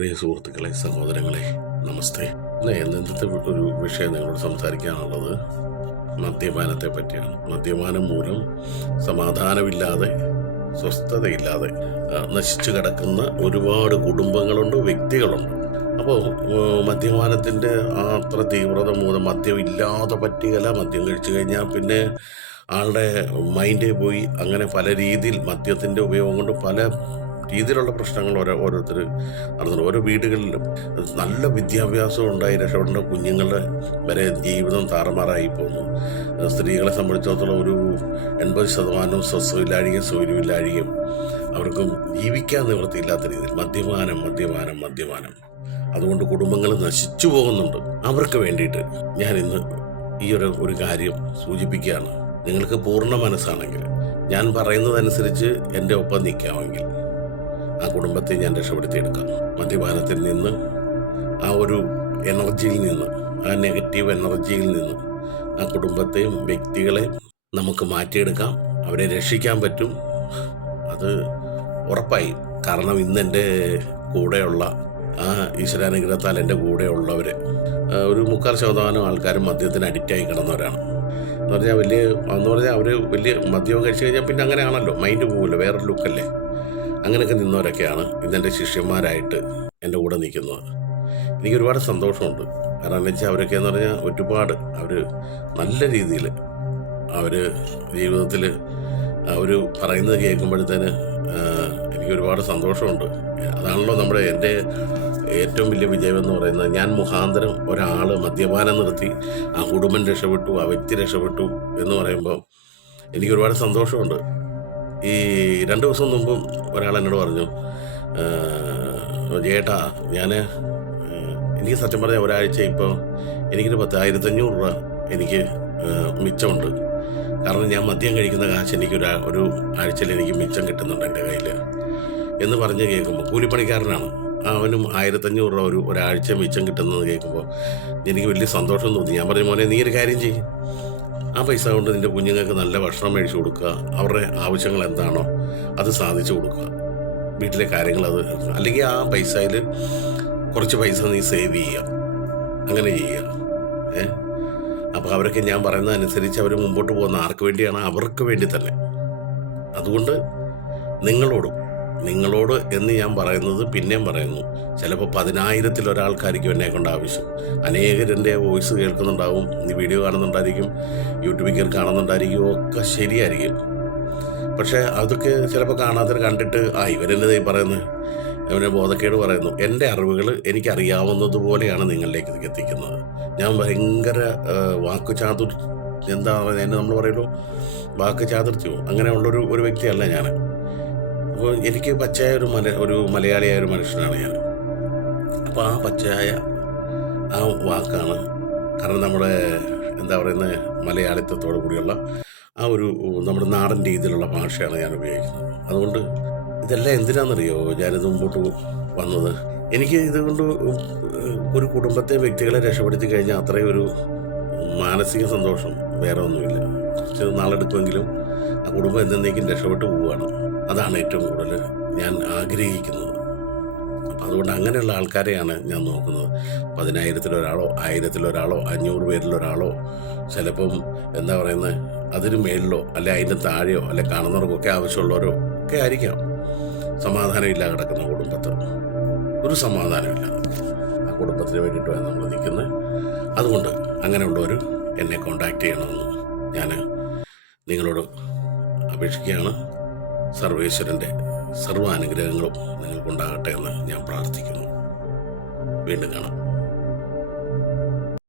പ്രിയ സുഹൃത്തുക്കളെ സഹോദരങ്ങളെ നമസ്തേ. ഇന്ന് ഇന്നത്തെ ഒരു വിഷയം നിങ്ങളോട് സംസാരിക്കാനുള്ളത്? മദ്യപാനത്തെ പറ്റിയാണ്. മദ്യപാനം മൂലം സമാധാനമില്ലാതെ സ്വസ്ഥതയില്ലാതെ നശിച്ചു കിടക്കുന്ന ഒരുപാട് കുടുംബങ്ങളുണ്ട് വ്യക്തികളുണ്ട്. അപ്പോൾ മദ്യപാനത്തിന്റെ അത്ര തീവ്രത മൂലം മദ്യം ഇല്ലാതെ പറ്റുകയില്ല. മദ്യം കഴിച്ചു കഴിഞ്ഞാൽ പിന്നെ ആളുടെ മൈൻഡേ പോയി. അങ്ങനെ പല രീതിയിൽ മദ്യത്തിന്റെ ഉപയോഗം കൊണ്ട് പല രീതിയിലുള്ള പ്രശ്നങ്ങൾ ഓരോ ഓരോരുത്തർ നടത്തുന്നു. ഓരോ വീടുകളിലും നല്ല വിദ്യാഭ്യാസം ഉണ്ടായി രക്ഷപ്പെടുന്ന കുഞ്ഞുങ്ങളുടെ വരെ ജീവിതം താറുമാറായി പോകുന്നു. സ്ത്രീകളെ സംബന്ധിച്ചിടത്തോളം ഒരു എൺപത് ശതമാനവും സ്വസ്ഥമില്ലാഴികയും സൗകര്യമില്ലാഴികയും അവർക്ക് ജീവിക്കാൻ നിവൃത്തിയില്ലാത്ത രീതിയിൽ മദ്യപാനം മദ്യപാനം മദ്യപാനം. അതുകൊണ്ട് കുടുംബങ്ങൾ നശിച്ചു പോകുന്നുണ്ട്. അവർക്ക് വേണ്ടിയിട്ട് ഞാൻ ഇന്ന് ഈ ഒരു ഒരു കാര്യം സൂചിപ്പിക്കുകയാണ്. നിങ്ങൾക്ക് പൂർണ മനസ്സാണെങ്കിൽ ഞാൻ പറയുന്നതനുസരിച്ച് എന്റെ ഒപ്പം നിൽക്കാമെങ്കിൽ ആ കുടുംബത്തെ ഞാൻ രക്ഷപ്പെടുത്തിയെടുക്കാം. മദ്യപാനത്തിൽ നിന്ന് ആ ഒരു എനർജിയിൽ നിന്ന് ആ നെഗറ്റീവ് എനർജിയിൽ നിന്ന് ആ കുടുംബത്തെയും വ്യക്തികളെയും നമുക്ക് മാറ്റിയെടുക്കാം. അവരെ രക്ഷിക്കാൻ പറ്റും. അത് ഉറപ്പായി. കാരണം ഇന്ന് എന്റെ കൂടെയുള്ള ആ ഈശ്വരാനുഗ്രഹത്താൽ എന്റെ കൂടെയുള്ളവർ ഒരു മുക്കാൽ ശതമാനം ആൾക്കാരും മദ്യത്തിന് അഡിക്റ്റായി കിടന്നവരാണ്. എന്ന് പറഞ്ഞാൽ വലിയ എന്ന് പറഞ്ഞാൽ അവർ വലിയ മദ്യം കഴിച്ചു കഴിഞ്ഞാൽ പിന്നെ അങ്ങനെയാണല്ലോ. മൈൻഡ് പോകില്ല വേറൊരു ലുക്കല്ലേ അങ്ങനെയൊക്കെ നിന്നവരൊക്കെയാണ് ഇതെന്റെ ശിഷ്യന്മാരായിട്ട് എന്റെ കൂടെ നിൽക്കുന്നത്. എനിക്ക് ഒരുപാട് സന്തോഷമുണ്ട്. കാരണം എന്ന് വെച്ചാൽ അവരൊക്കെ എന്ന് പറഞ്ഞാൽ ഒരുപാട് അവർ നല്ല രീതിയിൽ അവർ ജീവിതത്തിൽ അവർ പറയുന്നത് കേൾക്കുമ്പോഴത്തേന് എനിക്ക് ഒരുപാട് സന്തോഷമുണ്ട്. അതാണല്ലോ നമ്മുടെ എന്റെ ഏറ്റവും വലിയ വിജയം എന്ന് പറയുന്നത്. ഞാൻ മുഖാന്തരം ഒരാൾ മദ്യപാനം നിർത്തി ആ കുടുംബം രക്ഷപ്പെട്ടു ആ വ്യക്തി രക്ഷപ്പെട്ടു എന്ന് പറയുമ്പോൾ എനിക്ക് ഒരുപാട് സന്തോഷമുണ്ട്. ഈ രണ്ട് ദിവസം മുമ്പും ഒരാൾ എന്നോട് പറഞ്ഞു "ആ, ചേട്ടാ ഞാൻ എനിക്ക് സത്യം പറഞ്ഞാൽ ഒരാഴ്ച ഇപ്പോൾ എനിക്കൊരു പത്ത് രൂപ എനിക്ക് മിച്ചമുണ്ട്. കാരണം ഞാൻ മദ്യം കഴിക്കുന്ന കാശ് എനിക്ക് ഒരു ഒരു ആഴ്ചയിൽ എനിക്ക് മിച്ചം കിട്ടുന്നുണ്ട് എന്റെ കയ്യിൽ എന്ന് പറഞ്ഞ് കേൾക്കുമ്പോൾ കൂലിപ്പണിക്കാരനാണ്. അവനും ആയിരത്തഞ്ഞൂറ് രൂപ ഒരു ഒരാഴ്ച മിച്ചം കിട്ടുന്നത് കേൾക്കുമ്പോൾ എനിക്ക് വലിയ സന്തോഷം തോന്നി. ഞാൻ പറഞ്ഞ മോനെ നീ ഒരു കാര്യം ചെയ്യും. ആ പൈസ കൊണ്ട് നിന്റെ കുഞ്ഞുങ്ങൾക്ക് നല്ല ഭക്ഷണം മേടിച്ചു കൊടുക്കുക. അവരുടെ ആവശ്യങ്ങൾ എന്താണോ അത് സാധിച്ചു കൊടുക്കുക. വീട്ടിലെ കാര്യങ്ങൾ അത് അല്ലെങ്കിൽ ആ പൈസയിൽ കുറച്ച് പൈസ നീ സേവ് ചെയ്യുക. അങ്ങനെ ചെയ്യുക. ഏ? അപ്പോൾ അവരൊക്കെ ഞാൻ പറയുന്നതനുസരിച്ച് അവർ മുമ്പോട്ട് പോകുന്ന ആർക്ക് വേണ്ടിയാണ്? അവർക്ക് വേണ്ടി തന്നെ. അതുകൊണ്ട് നിങ്ങളോടും നിങ്ങളോട് എന്ന് ഞാൻ പറയുന്നത് പിന്നെയും പറയുന്നു. ചിലപ്പോൾ പതിനായിരത്തിൽ ഒരാൾക്കായിരിക്കും എന്നെ കൊണ്ട് ആവശ്യം. അനേകരെന്റെ വോയിസ് കേൾക്കുന്നുണ്ടാവും ഈ വീഡിയോ കാണുന്നുണ്ടായിരിക്കും യൂട്യൂബിൽ കയറി കാണുന്നുണ്ടായിരിക്കും ഒക്കെ ശരിയായിരിക്കും. പക്ഷേ അതൊക്കെ ചിലപ്പോൾ കാണാതെ കണ്ടിട്ട് ആ ഇവരെന്നത് ഈ പറയുന്നത് അവനെ ബോധക്കേട് പറയുന്നു. എന്റെ അറിവുകൾ എനിക്കറിയാവുന്നതുപോലെയാണ് നിങ്ങളിലേക്ക് എത്തിക്കുന്നത്. ഞാൻ ഭയങ്കര വാക്കു ചാതുർ എന്താ എന്നെ നമ്മൾ പറയുള്ളൂ വാക്ക് ചാതുർച്യവും അങ്ങനെയുള്ളൊരു ഒരു വ്യക്തിയല്ല ഞാൻ അപ്പോൾ എനിക്ക് പച്ചയായ ഒരു മല ഒരു മലയാളിയായ ഒരു മനുഷ്യനാണ് ഞാൻ. അപ്പോൾ ആ പച്ചയായ ആ വാക്കാണ് കാരണം നമ്മുടെ എന്താ പറയുന്നത് മലയാളിത്വത്തോടു കൂടിയുള്ള ആ ഒരു നമ്മുടെ നാടൻ രീതിയിലുള്ള ഭാഷയാണ് ഞാൻ ഉപയോഗിക്കുന്നത്. അതുകൊണ്ട് ഇതെല്ലാം എന്തിനാണെന്നറിയോ? ഞാനിത് മുമ്പോട്ട് വന്നത്. എനിക്ക് ഇതുകൊണ്ട് ഒരു കുടുംബത്തെ വ്യക്തികളെ രക്ഷപ്പെടുത്തി കഴിഞ്ഞാൽ അത്രയും ഒരു മാനസിക സന്തോഷം വേറെ ഒന്നുമില്ല. കുറച്ച് നാളെടുക്കുമെങ്കിലും ആ കുടുംബം എന്നേക്കും രക്ഷപ്പെട്ടു പോവുകയാണ്. അതാണ് ഏറ്റവും കൂടുതൽ ഞാൻ ആഗ്രഹിക്കുന്നത്. അപ്പം അതുകൊണ്ട് അങ്ങനെയുള്ള ആൾക്കാരെയാണ് ഞാൻ നോക്കുന്നത്. പതിനായിരത്തിലൊരാളോ ആയിരത്തിലൊരാളോ അഞ്ഞൂറ് പേരിലൊരാളോ ചിലപ്പം എന്താ പറയുന്നത് അതിന് മേളിലോ അല്ലെ അതിന്റെ താഴെയോ അല്ലെ കാണുന്നവർക്കൊക്കെ ആവശ്യമുള്ളവരോ ഒക്കെ ആയിരിക്കാം. സമാധാനമില്ല കിടക്കുന്ന കുടുംബത്തിൽ. ഒരു സമാധാനമില്ല. ആ കുടുംബത്തിന് വേണ്ടിയിട്ടാണ് നമ്മൾ നിൽക്കുന്നത്. അതുകൊണ്ട് അങ്ങനെയുള്ളവർ എന്നെ കോണ്ടാക്ട് ചെയ്യണമെന്ന് ഞാൻ നിങ്ങളോട് അപേക്ഷിക്കുകയാണ്. സർവേശ്വരന്റെ സർവാനുഗ്രഹങ്ങളും നിങ്ങൾക്കുണ്ടാകട്ടെ എന്ന് ഞാൻ പ്രാർത്ഥിക്കുന്നു. വീണ്ടും കാണാം.